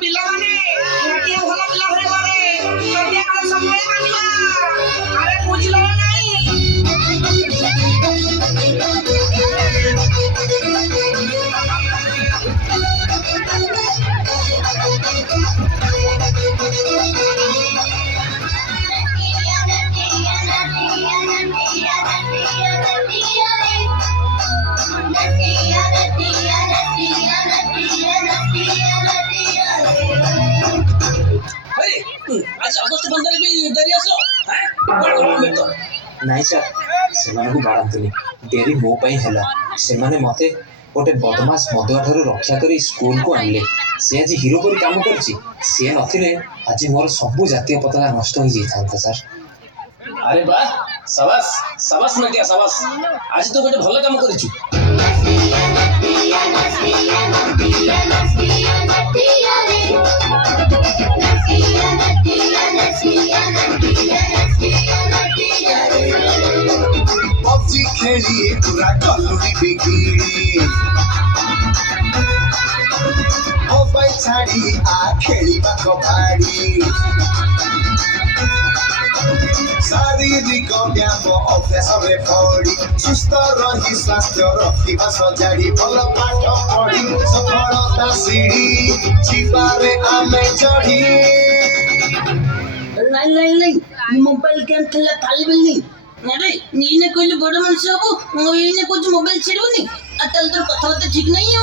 ପିଲାମାନେ ଗୋଟିଏ ଭଲ ପିଲା ଘରେ ଗଲେ ଗୋଟିଏ କାଳେ ସବୁବେଳେ ମାନିବା ଆରେ ବୁଝିଲ ନା ନାଇଁ आज अगस्त 15 भी डरी आसो हैं ନାଇଁ ସାର୍ ସେମାନଙ୍କୁ ବାଡ଼ାନ୍ତୁନି ଡେରି ମୋ ପାଇଁ ହେଲା ସେମାନେ ମୋତେ ଗୋଟେ ବଦମାସ ମଦୁଆ ଠାରୁ ରକ୍ଷା କରି ସ୍କୁଲକୁ ଆଣିଲେ ସେ ଆଜି ହିରୋ ପରି କାମ କରିଛି ସିଏ ନଥିଲେ ଆଜି ମୋର ସବୁ ଜାତୀୟ ପତାକା ନଷ୍ଟ ହେଇଯାଇଥାନ୍ତା ସାର୍ अरे वाह शाबाश शाबाश नटिया शाबाश आज तो गोटे भल काम करिछु पबजी खेली पूरा कलुरी बिगिड़ी मोबाइल छाड़ी आ खेलिबा कबाड़ी शारीरिक व्यायाम अभ्यासरे पड़ी सुस्थ रही स्वास्थ्य रखिबा सजाड़ी भल पाठ पढ़ी सफलता सीढ़ी जीवारे आमे चढ़ी नहीं मोबाइल गेम खेलला ताली बेलनी अरे नीने कोइले बड़ मनुष्य हबो नीने कुछ मोबाइल छेड़ुनी अतल तो कथाबार्ता ठीक नहीं हो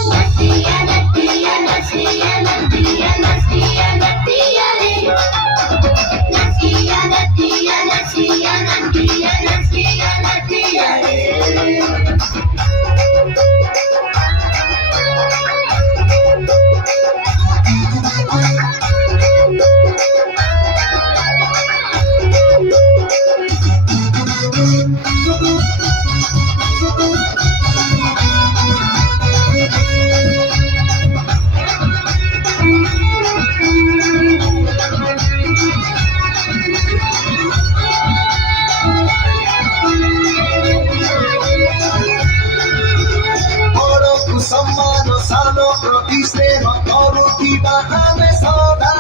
सम्मान सानो प्रति स्नेह करुथिबा आमे सदा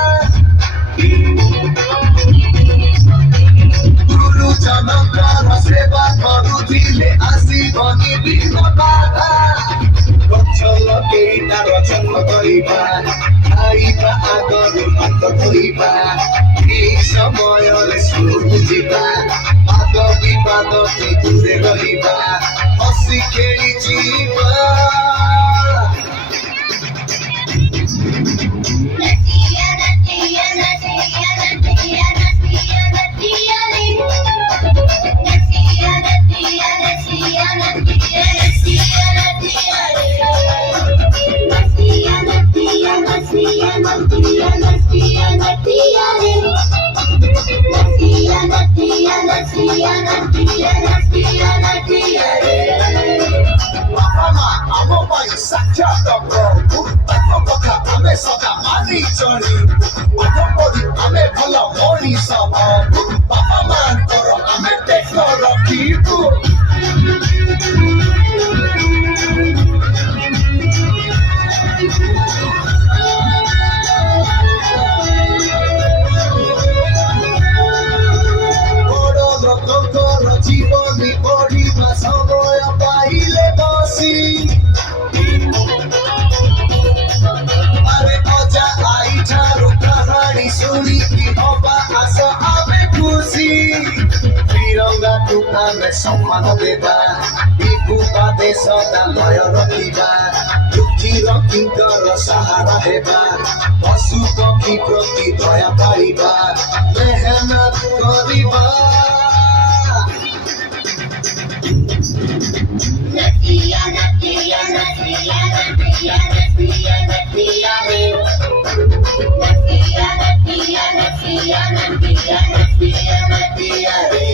गुरु जनकर सेवा करुथिले आसीबनी बिन बाधा गछ लगेइता रचन गरिबा खाइबा आगरु हात धोइबा ठीक समयले सुरु बुझिबा वाद विवाद दूरे रहिबा हसी खेली जीवा साक्षात प्रभु কথা ଆମେ ସଦା ମାନି ଚଳି ପାଠ ପଢି ଆମେ ଭଲ ମଣିଷ ହବୁ ବାପା ମାଙ୍କର ଆମେ ଦେଖ ରଖିବୁ ବଡ଼ ଲୋକଙ୍କର ଜୀବନୀ ପଢିବା ସମୟ ପାଇଲେ ବସି सुनिकी हवा आस आमे खुशी तिरंगा को आमे सम्मान देवा विभुता देश लय रखिबा दुखी रक्षिकर सहारा हेबा पशु पक्षी प्रति दया पाइबा मेहनत करिबा नतिया नतिया नतिया नतिया नतिया नतिया रे नतिया नतिया नतिया नतिया नतिया नतिया रे